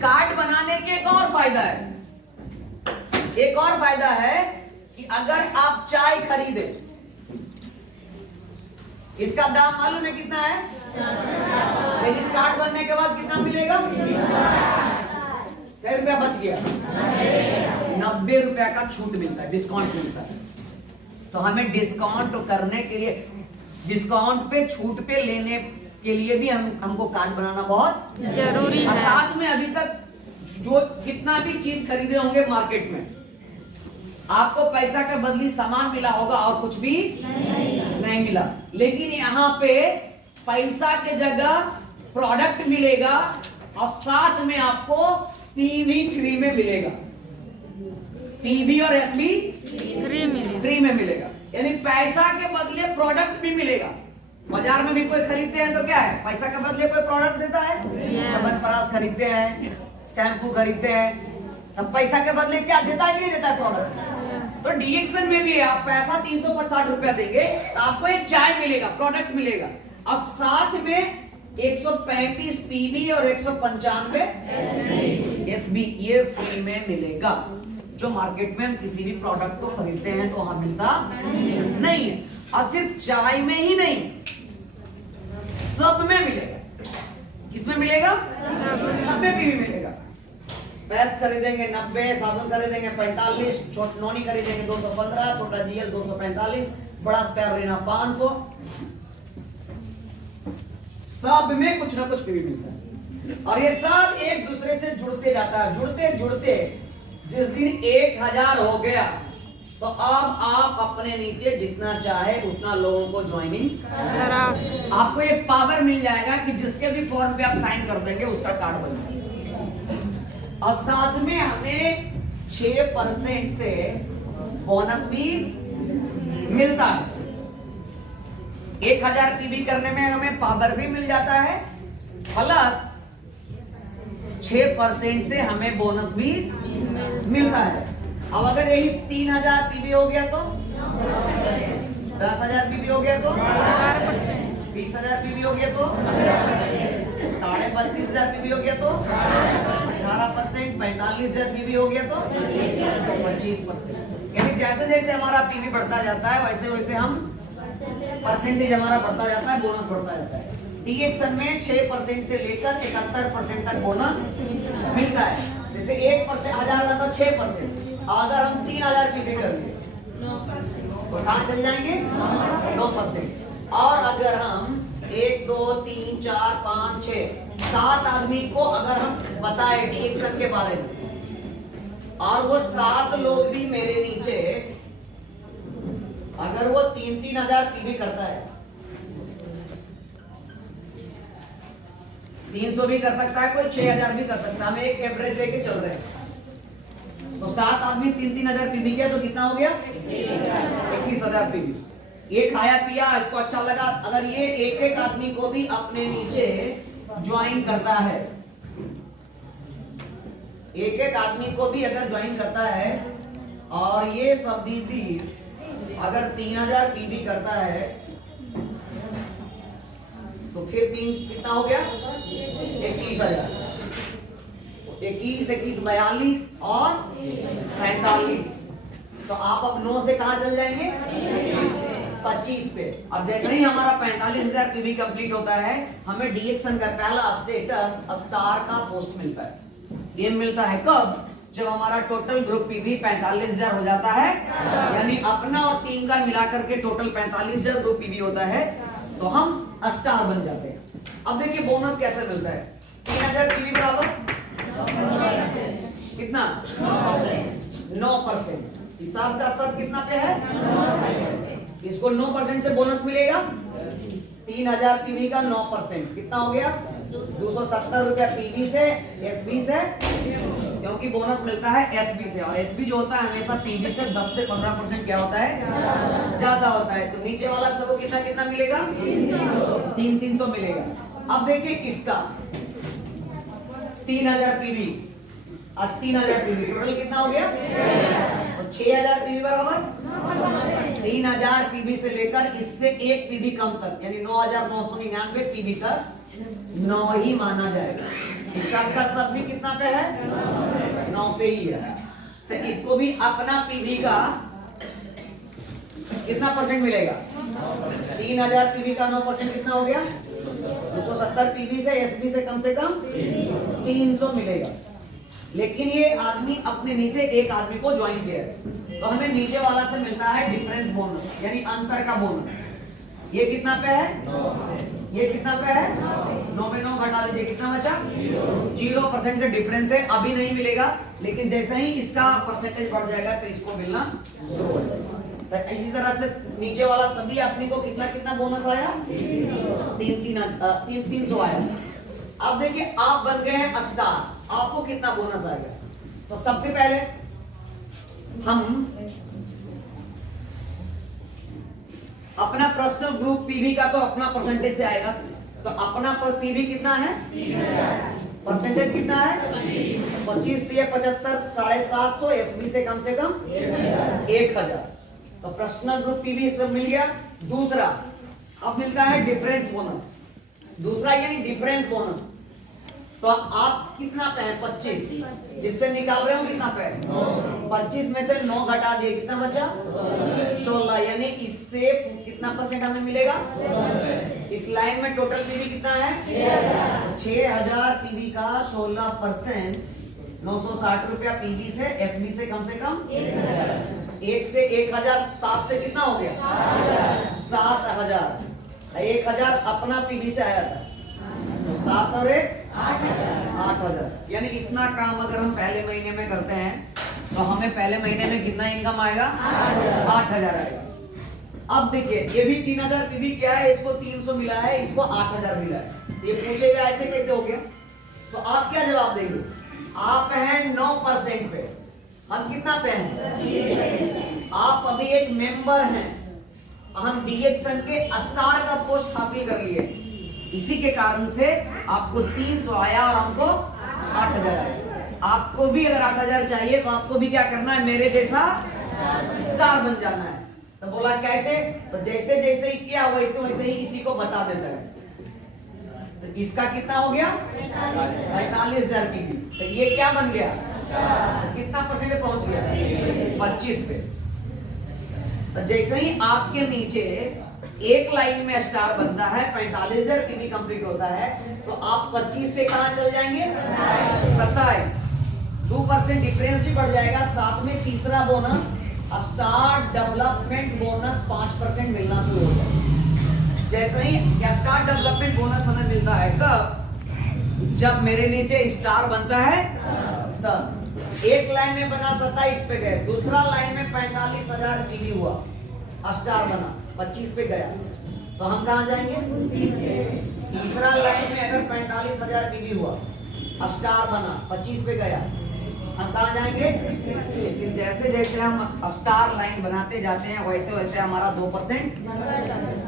Card बनाने के एक और फायदा है, एक और फायदा है कि अगर आप चाय खरीदे, इसका दाम मालूम है कितना है, लेकिन कार्ड बनने के बाद कितना मिलेगा, कितने रुपया बच गया, 90 रुपया का छूट मिलता है, डिस्काउंट मिलता है। तो हमें डिस्काउंट करने के लिए, डिस्काउंट पे छूट पे लेने के लिए भी हमको कार्ड बनाना बहुत जरूरी है। साथ में अभी तक जो कितना भी चीज खरीदे होंगे मार्केट में, आपको पैसा के बदली सामान मिला होगा और कुछ भी नहीं मिला, लेकिन यहाँ पे पैसा के जगह प्रोडक्ट मिलेगा और साथ में आपको पीवी फ्री में मिलेगा, पीवी और एसबी फ्री में मिलेगा, यानी पैसा के बदले प्रोडक्ट भी मिलेगा। बाजार में भी कोई खरीदते हैं तो क्या है, पैसा के बदले कोई प्रोडक्ट देता है, च्यवनप्राश खरीदते हैं, शैम्पू खरीदते हैं, अब पैसा के बदले क्या देता है कि नहीं देता है प्रोडक्ट। तो डीएक्सन में भी है, आप पैसा 360 रुपया देंगे तो आपको एक चाय मिलेगा, प्रोडक्ट मिलेगा और साथ में 135 पीवी और 195 एसबी ये फ्री में मिलेगा, जो मार्केट में हम किसी भी प्रोडक्ट को खरीदते हैं तो वहां मिलता नहीं है। और सिर्फ चाय में ही नहीं, सब में मिलेगा। किसमें मिलेगा, सब में भी मिलेगा। पेस्ट खरीदेंगे 90, साबुन खरीदेंगे 45, छोट नॉनी खरीदेंगे 215, छोटा जीएल 245, बड़ा स्पेयर लेना 500, सब में कुछ ना कुछ भी मिलता है। और ये सब एक दूसरे से जुड़ते जाता है, जुड़ते जुड़ते जिस दिन 1000 हो गया तो अब आप अपने नीचे जितना चाहे उतना लोगों को ज्वाइनिंग, आपको एक पावर मिल जाएगा कि जिसके भी फॉर्म पे आप साइन कर देंगे उसका कार्ड बन जाएगा। और साथ में हमें 6% से बोनस भी मिलता है। 1000 पीवी करने में हमें पावर भी मिल जाता है, प्लस 6% से हमें बोनस भी मिलता है। अब अगर यही 3000 पीवी हो गया तो 10,000 पीवी हो गया तो 20,000 पीवी हो गया तो 32,500 पीवी हो गया तो 18%, 45,000 पीवी हो गया तो 25%। यानी जैसे जैसे हमारा पीवी बढ़ता जाता है वैसे वैसे हम परसेंटेज हमारा बढ़ता जाता है, बोनस बढ़ता जाता है। डीएक्सन में 6% से लेकर 71% तक बोनस मिलता है। जैसे 1% 1000 में तो 6%, अगर हम 3000 पीवी करेंगे तो कहाँ चल जाएंगे, 9%। और अगर हम 1 2 3 4 5 6 7 आदमी को अगर हम बताएं डीएक्सन के बारे में और वो 7 लोग भी मेरे नीचे अगर वो 3,000 पीवी करता है, 300 भी कर सकता है, कोई 6,000 भी कर सकता है, हम एक एवरेज लेके चल रहे हैं। तो 7 आदमी 3,000 पीवी किया तो कितना हो गया, 21,000 पीवी। ये खाया पिया, इसको अच्छा लगा, अगर ये एक एक आदमी को भी अपने नीचे ज्वाइन करता है, एक एक आदमी को भी अगर ज्वाइन करता है और ये सभी भी अगर 3,000 पीवी करता है तो फिर 3 कितना हो गया, 21,000। 21, 21, 42 और 45। तो आप अब 9 से कहां चल जाएंगे, 25 पे। और जैसे ही हमारा 45,000 पीवी कंप्लीट होता है हमें डीएक्सन का पहला स्टेटस स्टार का पोस्ट मिलता है। ये मिलता है कब, जब हमारा टोटल ग्रुप पीवी 45,000 हो जाता है, यानी अपना और टीम का मिलाकर के टोटल 45,000 ग्रुप पीवी होता है तो हम स्टार बन जाते हैं। अब देखिए बोनस कैसे मिलता है, 3,000 पीवी बराबर कितना, 9%। हिसाब का सब कितना पे है, इसको 9% से बोनस मिलेगा, 3,000 पीवी का 9% कितना हो गया, 270 रुपया पीवी से, एसबी से, क्योंकि बोनस मिलता है एसबी से, और एसबी जो होता है हमेशा पीवी से 10 से 15% क्या होता है, ज्यादा होता है। तो नीचे वाला सबको कितना कितना मिलेगा, 300 मिलेगा। अब देखिए इसका 3,000 पीवी और 3,000 पीवी टोटल कितना हो गया, और 6,000 पीवी बराबर 3,000 पीवी से लेकर इससे एक पीवी कम तक, यानी 9,999 पीवी तक 9 ही माना जाएगा। इस सब का सब भी कितना पे है? 9 पे ही है। तो इसको भी अपना पीवी का कितना परसेंट मिलेगा? 3000 पीवी का 9% कितना हो गया? 270 पीवी से एसबी से कम 300 मिलेगा। लेकिन ये आदमी अपने नीचे एक आदमी को ज्वाइन किया है, तो हमें नीचे वाला से मिलता है डिफरेंस बोनस, यानी अंतर का बोनस। ये कितना पे है? ये कितना पे है? 9 पे 9 घटा दीजिए, कितना बचा? 0% का डिफरेंस है, अभी नहीं मिलेगा, लेकिन जैसे ही इसका परसेंटेज बढ़ जाएगा तो इसको मिलना शुरू हो जाएगा। तो इसी तरह से नीचे वाला सभी आदमी को कितना कितना बोनस आया? 300 आया। अब देखिए आप बन गए हैं स्टार, आपको कितना बोनस आएगा? तो सबसे पहले हम अपना पर्सनल ग्रुप पीवी का तो अपना परसेंटेज से आएगा। तो अपना पर पीवी कितना है? परसेंटेज कितना है? 25 से 75 750 एसबी से कम 1000। तो पर्सनल ग्रुप पीवी इसमें मिल गया। दूसरा अब मिलता है डिफरेंस बोनस। दूसरा यानी डिफरेंस बोनस। तो आप कितना पे है? 25, जिससे निकाल रहे हो कितना पे है? 25 में से 9 घटा दिए, कितना बचा? 16, यानी इससे कितना परसेंट हमें मिलेगा? इस लाइन में टोटल पीवी कितना है? 6000 पीवी का 16%, 960 रुपया पीवी से एसबी से कम 1 से 1000, 7 से कितना हो गया? 7000। 1000 अपना पीवी से आया था, तो 7 और 1 8000। यानी इतना काम अगर हम पहले महीने में करते हैं तो हमें पहले महीने में कितना इनकम आएगा? 8000 आएगा। अब देखिए ये भी 3000 पीवी क्या है, इसको 300 मिला है, इसको 8000 मिला है। ये पूछेगा ऐसे कैसे हो गया? तो आप क्या जवाब देंगे? आप हैं 9% पे, हम कितना पे हैं? आप अभी एक मेंबर हैं, हम डीएक्सन के स्टार का पोस्ट हासिल कर लिए, इसी के कारण से आपको 300 आया और हमको 8000 आया। आपको भी अगर 8000 चाहिए तो आपको भी क्या करना है? मेरे जैसा स्टार बन जाना है। तो बोला कैसे? तो जैसे जैसे ही किया वैसे वैसे ही इसी को बता देता है। तो इसका कितना हो गया? 45000 पीवी। तो ये क्या बन गया? कितना परसेंट पहुंच गया? 25 पे। तो जैसे ही आपके नीचे एक लाइन में स्टार बनता है, 45000 पीवी कंप्लीट होता है, तो आप 25 से कहां चल जाएंगे? 27। 2% डिफरेंस भी बढ़ जाएगा। साथ में तीसरा बोनस स्टार डेवलपमेंट बोनस 5% मिलना शुरू हो जाएगा। जैसे ही स्टार डेवलपमेंट बोनस हमें मिलता है कब? जब मेरे नीचे स्टार बनता है तब। एक लाइन में बना 27 पे गए, दूसरा लाइन में 45000 पीवी हुआ, स्टार बना 25 पे गया, तो हम कहां जाएंगे? तीसरा लाइन में अगर 45000 पीवी हुआ, स्टार बना 25 पे गया, हम कहां जाएंगे? लेकिन जैसे जैसे हम स्टार लाइन बनाते जाते हैं वैसे वैसे हमारा 2%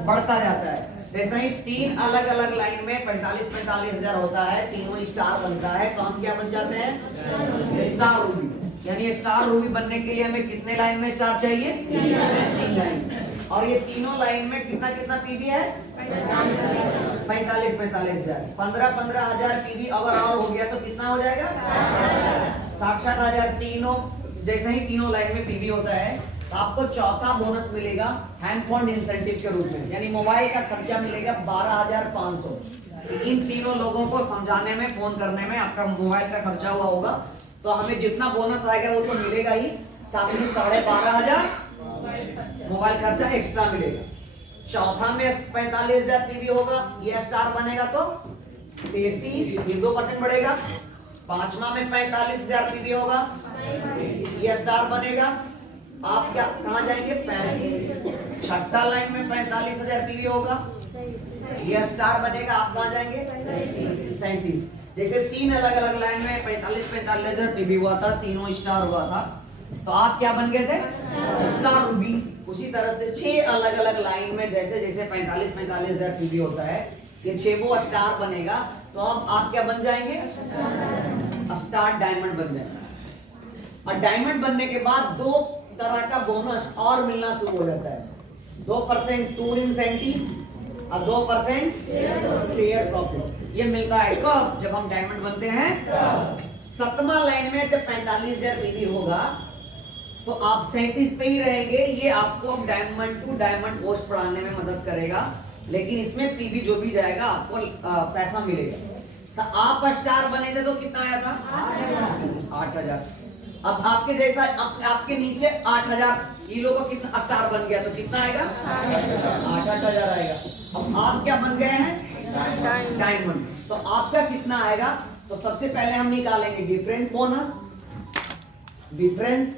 बढ़ता जाता है। जैसे ही 3 अलग अलग लाइन में 45,000 होता है, तीनों स्टार बनता है, तो हम क्या बन जाते हैं? Star Ruby. यानी स्टार रूबी बनने के लिए हमें कितने लाइन में स्टार चाहिए? 3 लाइन। और ये तीनों लाइन में कितना कितना पीवी है? 45,000। 15,000 पीवी अगर और हो गया तो कितना हो जाएगा? 60,000। तीनों जैसे ही तीनों लाइन में पीवी होता है तो आपको चौथा बोनस मिलेगा हैंड फंड इंसेंटिव के रूप में, यानी मोबाइल का खर्चा मिलेगा 12,500। इन तीनों लोगों को समझाने में, फोन करने में आपका मोबाइल का खर्चा हुआ होगा, तो हमें जितना बोनस आएगा वो तो मिलेगा ही, साथ में 12,500 मोबाइल खर्चा एक्स्ट्रा मिलेगा। चौथा में 45,000 पीवी होगा, ये स्टार बनेगा तो 33, ये 2% बढ़ेगा। पांचवा में 45,000 पीवी होगा, ये स्टार बनेगा, आप क्या कहां जाएंगे? 35। छठा लाइन में 45,000 पीवी होगा, ये स्टार बनेगा, आप कहां जाएंगे? 37। जैसे 3 अलग अलग लाइन में 45,000 पीवी हुआ था, तीनों स्टार हुआ था, तो आप क्या बन गए थे? Star Ruby. उसी तरह से 6 अलग अलग लाइन में जैसे जैसे 45,000 पीवी होता है, ये 6 वो स्टार बनेगा, तो अब आप क्या बन जाएंगे? स्टार डायमंड बन जाएगा। और डायमंड बनने के बाद 2 तरह का बोनस और मिलना शुरू हो जाता है। 2% टूर इंसेंटिव और 2% शेयर प्रॉफिट। ये मिलता है कब? जब हम डायमंड बनते हैं। 7वां लाइन में जब 45,000 पीवी होगा तो आप 37 पे ही रहेंगे। ये आपको अब डायमंड टू डायमंड पोस्ट पढ़ाने में मदद करेगा, लेकिन इसमें पीवी जो भी जाएगा आपको पैसा मिलेगा। तो आप स्टार बने थे तो कितना आया था? 8,000। अब आपके जैसा आपके नीचे 8,000 किलो का कितना स्टार बन गया तो कितना आएगा? 8,000 आएगा। अब आप क्या बन गए हैं? डायमंड। तो आपका कितना आएगा? तो सबसे पहले हम निकालेंगे डिफरेंस बोनस। डिफरेंस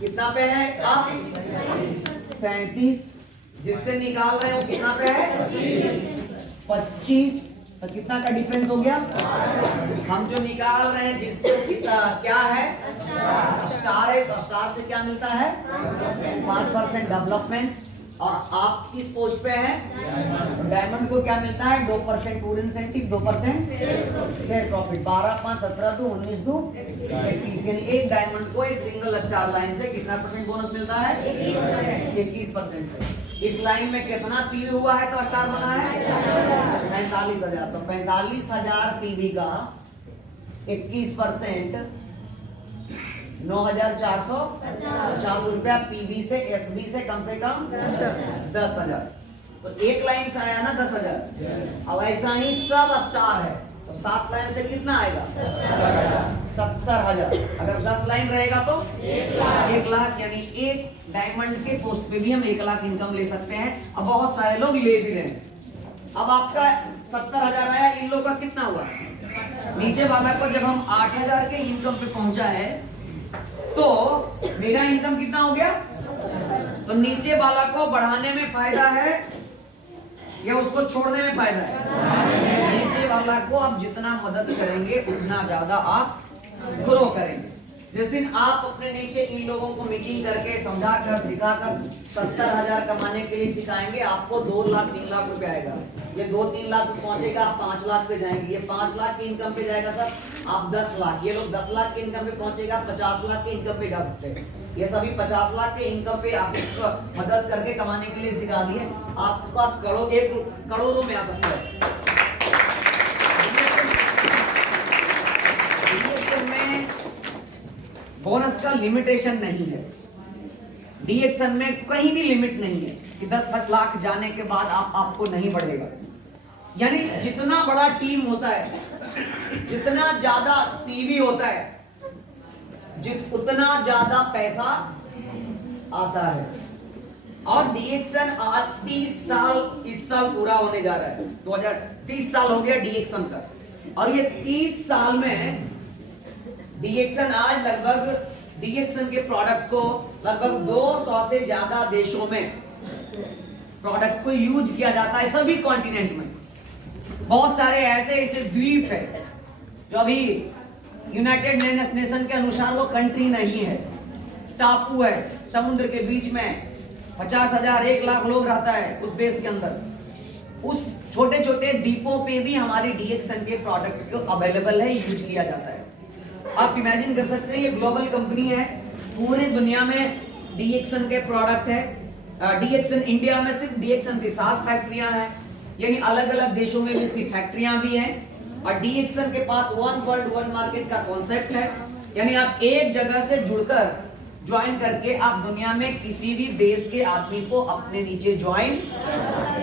कितना पे है? आप 37 जिससे निकाल रहे हो कितना पे है? 25। तो कितना का डिफरेंस हो गया? हम जो निकाल रहे हैं जिससे कितना क्या है? स्टार है। तो स्टार से क्या मिलता है? 5% डेवलपमेंट। और आप किस पोस्ट पे हैं? डायमंड को क्या मिलता है? 2% टूर इंसेंटिव, 2% शेयर प्रॉफिट। 12 5 17 2 19 2 21। यानी एक डायमंड को एक सिंगल स्टार लाइन से कितना परसेंट बोनस मिलता है? 21%। इस लाइन में कितना पीवी हुआ है तो स्टार बना है? 45,000। तो 45,000 पीवी का 21% 9,450 रुपया पीवी से एसबी से कम 10,000। तो एक लाइन से आया ना 10,000। अब ऐसा ही सब स्टार है तो 7 लाइन से कितना आएगा? 70,000। अगर 10 लाइन रहेगा तो 1 लाख। यानी एक डायमंड के पोस्ट पे भी हम 1 लाख इनकम ले सकते हैं। अब बहुत सारे लोग ले भी रहे हैं। अब आपका 70,000 आया, इन लोगों का कितना हुआ? नीचे वाला को जब हम 8,000 के इनकम पे पहुंचा है तो मेरा इनकम कितना हो गया? तो नीचे वाला को बढ़ाने में फायदा है या उसको छोड़ने में फायदा है? नीचे वाला को आप जितना मदद करेंगे उतना ज्यादा आप ग्रो करेंगे। जिस दिन आप अपने नीचे इन लोगों को मीटिंग करके समझाकर सिखाकर 70,000 कमाने के लिए सिखाएंगे, आपको 2 लाख 3 लाख रुपए आएगा। ये 2-3 लाख पे पहुंचेगा, आप 5 लाख पे जाएंगे। ये 5 लाख की इनकम पे जाएगा सर, आप 10 लाख। ये लोग 10 लाख की इनकम पे पहुंचेगा, 50 लाख के इनकम पे जा सकते हैं। ये सभी 50 लाख के इनकम पे आपको मदद करके कमाने के लिए सिखा दिए। आपका करोड़ों में आ सकता है। बोनस का लिमिटेशन नहीं है। डीएक्सन में कहीं भी लिमिट नहीं है कि 10 लाख जाने के बाद आपको नहीं बढ़ेगा। यानी जितना बड़ा टीम होता है, जितना ज्यादा पीवी होता है, उतना ज्यादा पैसा आता है। और डीएक्सन आज 30 साल इस साल पूरा होने जा रहा है। 2030 साल हो गया डीएक्सन का। और ये 30 साल में डीएक्सन आज लगभग डीएक्सन के प्रोडक्ट को लगभग 200 से ज्यादा देशों में प्रोडक्ट को यूज किया जाता है, सभी कॉन्टिनेंट में। बहुत सारे ऐसे द्वीप है जो अभी यूनाइटेड नेशन के अनुसार वो कंट्री नहीं है, टापू है समुद्र के बीच में। 50,000 1 लाख लोग रहता है उस देश के अंदर। उस छोटे छोटे द्वीपों पे भी हमारी डीएक्सन के प्रोडक्ट को अवेलेबल है, यूज किया जाता है। आप इमेजिन कर सकते हैं ये ग्लोबल कंपनी है, पूरी दुनिया में डीएक्सन के प्रोडक्ट है। डीएक्सन इंडिया में सिर्फ डीएक्सन की 7 फैक्ट्रियां हैं, यानी अलग अलग देशों में भी इसकी फैक्ट्रियां भी हैं। और डीएक्सन के पास 1 वर्ल्ड 1 मार्केट का कॉन्सेप्ट है, यानी आप एक जगह से जुड़कर ज्वाइन करके आप दुनिया में किसी भी देश के आदमी को अपने नीचे ज्वाइन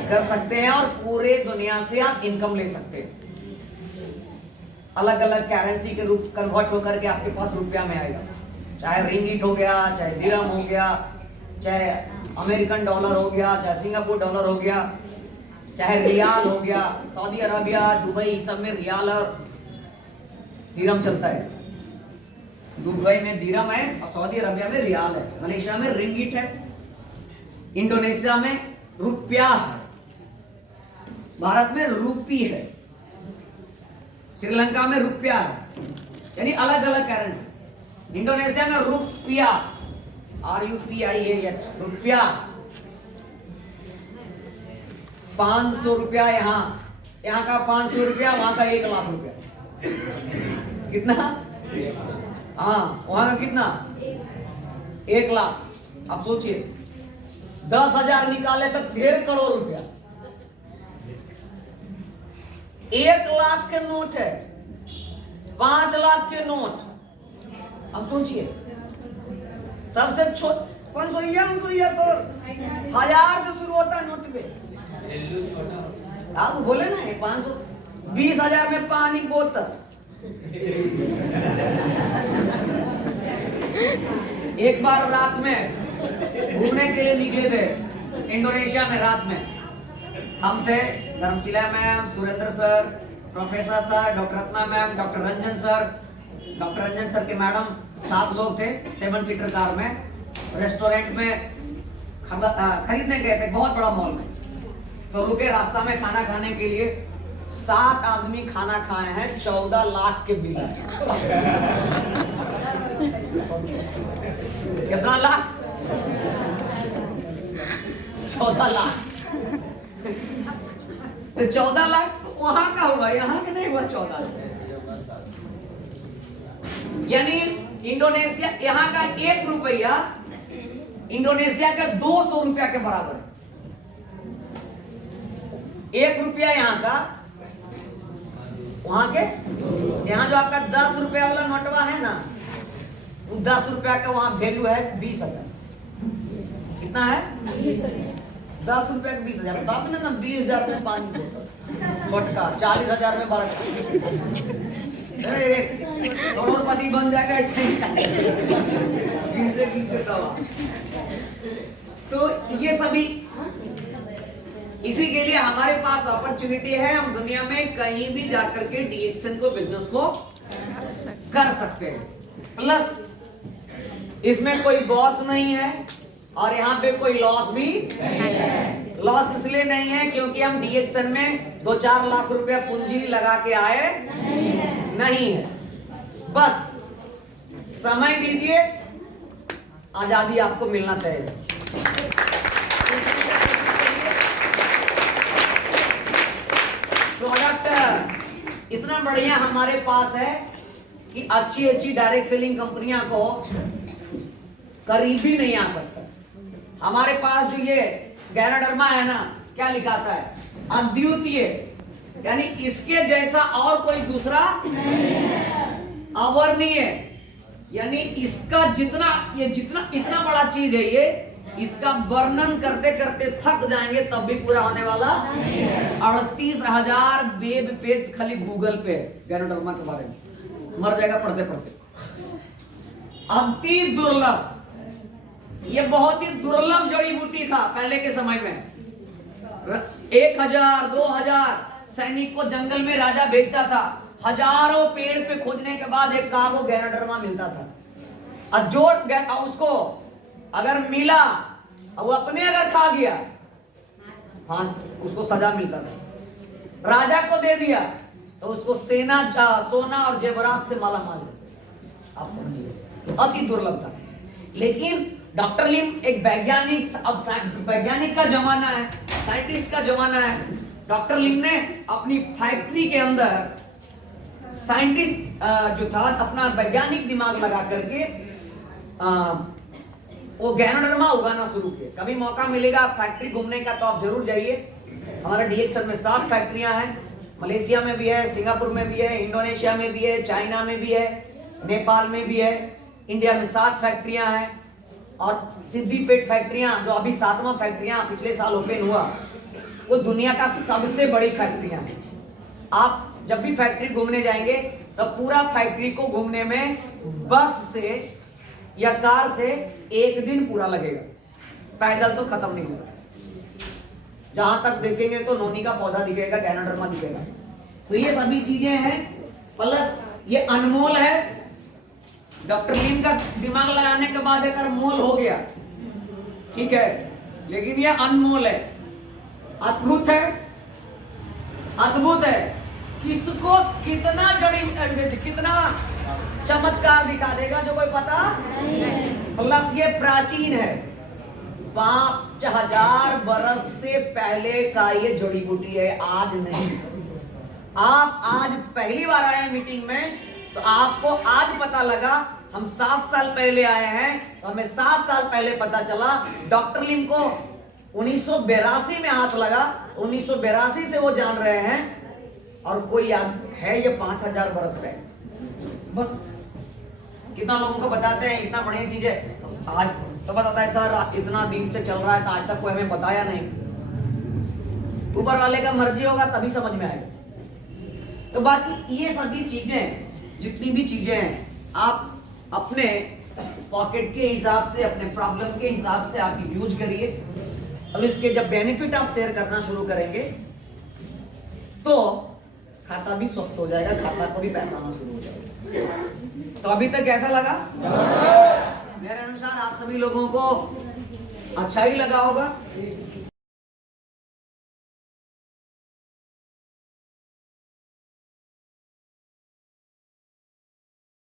कर सकते हैं और पूरे दुनिया से आप इनकम ले सकते हैं। अलग अलग करेंसी के रूप कन्वर्ट होकर के आपके पास रुपया में आएगा, चाहे रिंगिट हो गया, चाहे दिरहम हो गया, चाहे अमेरिकन डॉलर हो गया, चाहे सिंगापुर डॉलर हो गया, चाहे रियाल हो गया। सऊदी अरबिया, दुबई सब में रियाल और दिरहम चलता है। दुबई में दिरहम है और सऊदी अरबिया में रियाल है। मलेशिया में रिंगिट है, इंडोनेशिया में रुपया है, भारत में रूपी है, श्रीलंका में रुपया है, यानी अलग अलग करेंसी। इंडोनेशिया में रुपया, RUPIAH, रुपया। 500 रुपया यहाँ का 500 रुपया, वहां का 1 लाख रुपया। कितना? हाँ, वहां का कितना? 1 लाख। अब सोचिए 10,000 निकाले तो 1.5 करोड़ रुपया। 1,00,000 के नोट है, 5 लाख के नोट। अब सोचिए, सबसे छोट 500 तो 1000 से शुरू होता है नोट पे। आप बोले ना 500, 20,000 में पानी बोतल। एक बार रात में घूमने के लिए निकले थे इंडोनेशिया में। रात में हम थे, Dharamshila ma'am, Surendra sir, professor sir, doctor Ratna ma'am, doctor Ranjan sir के मैडम, 7 लोग थे 7 सीटर कार में। रेस्टोरेंट में खरीदने गए थे, बहुत बड़ा मॉल में। तो रुके रास्ता में खाना खाने के लिए। 7 आदमी खाना खाए हैं, 14 लाख के बिल। कितना लाख? 14 लाख। तो 14 लाख वहां का हुआ, यहाँ का नहीं हुआ 14 लाख। यानी इंडोनेशिया, यहाँ का 1 रुपया इंडोनेशिया का 200 रुपया के बराबर। 1 रुपया यहाँ का, वहां के यहाँ जो आपका 10 रुपया वाला नोटवा है ना, 10 रुपया का वहां वैल्यू है 20,000। कितना है? 10 रुपया का 20,000। तो आपने ना 20,000 में पानी छोटका, 40,000 में बड़ा। करोड़पति बन जाएगा इससे। गिनते गिनते दवा। तो ये सभी, इसी के लिए हमारे पास अपॉर्चुनिटी है। हम दुनिया में कहीं भी जाकर के डीएक्सएन को, बिजनेस को कर सकते हैं। प्लस इसमें कोई बॉस नहीं है और यहाँ पे कोई लॉस भी नहीं है। लॉस इसलिए नहीं है क्योंकि हम डीएक्सएन में 2-4 लाख रुपया पूंजी लगा के आए नहीं है। बस समय दीजिए, आजादी आपको मिलना चाहिए। प्रोडक्ट इतना बढ़िया हमारे पास है कि अच्छी अच्छी डायरेक्ट सेलिंग कंपनियां को करीब भी नहीं आ सकता। हमारे पास जो ये गैनाडर्मा है ना, क्या लिखा था है? अद्वितीय, यानी इसके जैसा और कोई दूसरा अवर्णीय। यानी इसका जितना, ये जितना इतना बड़ा चीज है ये, इसका वर्णन करते करते थक जाएंगे तब भी पूरा होने वाला। 38,000 वेब पेज खाली गूगल पे गैनाडर्मा के बारे में, मर जाएगा पढ़ते पढ़ते। अति दुर्लभ, ये बहुत ही दुर्लभ जड़ी बूटी था पहले के समय में। 1,000 2,000 सैनिक को जंगल में राजा भेजता था, हजारों पेड़ पे खोजने के बाद एक कागो गैनाडर्मा मिलता था। और जो उसको अगर मिला और वो अपने अगर खा गया, हाँ, उसको सजा मिलता था। राजा को दे दिया तो उसको सेना, सोना और जेवरात से माला माल। आप समझिए, अति दुर्लभ था। लेकिन डॉक्टर लिम एक वैज्ञानिक, अब वैज्ञानिक का जमाना है, साइंटिस्ट का जमाना है। डॉक्टर लिम ने अपनी फैक्ट्री के अंदर साइंटिस्ट जो था, अपना वैज्ञानिक दिमाग लगा करके वो गैनाडर्मा उगाना शुरू किए। कभी मौका मिलेगा फैक्ट्री घूमने का तो आप जरूर जाइए। हमारा डीएक्सएन में 7 फैक्ट्रियां हैं। मलेशिया में भी है, सिंगापुर में भी है, इंडोनेशिया में भी है, चाइना में भी है, नेपाल में भी है। इंडिया में 7 फैक्ट्रियां हैं। और सिद्दीपेट फैक्ट्रियां, जो अभी 7वां फैक्ट्रियां पिछले साल ओपन हुआ, वो दुनिया का सबसे बड़ी फैक्ट्रियां हैं। आप जब भी फैक्ट्री घूमने जाएंगे तो पूरा फैक्ट्री को घूमने में बस से या कार से 1 दिन पूरा लगेगा। पैदल तो खत्म नहीं हो सकता। जहां तक देखेंगे तो नोनी का पौधा दिखेगा, गैनाडर्मा दिखेगा। तो ये सभी चीजें हैं। प्लस ये अनमोल है। डॉक्टर लिम का दिमाग लगाने के बाद एक अनमोल हो गया, ठीक है, लेकिन ये अनमोल है, अद्भुत है, अद्भुत है। किसको कितना जड़ी, कितना चमत्कार दिखा देगा जो कोई पता नहीं। प्लस ये प्राचीन है, 5,000 बरस से पहले का ये जड़ी बूटी है, आज नहीं। आप आज पहली बार आए मीटिंग में तो आपको आज पता लगा। हम 7 साल पहले आए हैं तो हमें 7 साल पहले पता चला। डॉक्टर लिम को 1982 में हाथ लगा, 1982 से वो जान रहे हैं और कोई है ये 5000 बरस रहे, बस कितना लोगों को बताते हैं इतना बढ़िया चीज है, तो आज तो बताता है सर इतना दिन से चल रहा है तो आज तक कोई हमें बताया नहीं। ऊपर वाले का मर्जी होगा तभी समझ में आएगा। तो बाकी ये सभी चीजें जितनी भी चीजें हैं आप अपने पॉकेट के हिसाब से, अपने प्रॉब्लम के हिसाब से आप यूज करिए। और इसके जब बेनिफिट आप शेयर करना शुरू करेंगे तो खाता भी स्वस्थ हो जाएगा, खाता को भी पैसा आना शुरू हो जाएगा। तो अभी तक कैसा लगा? मेरे अनुसार आप सभी लोगों को अच्छा ही लगा होगा।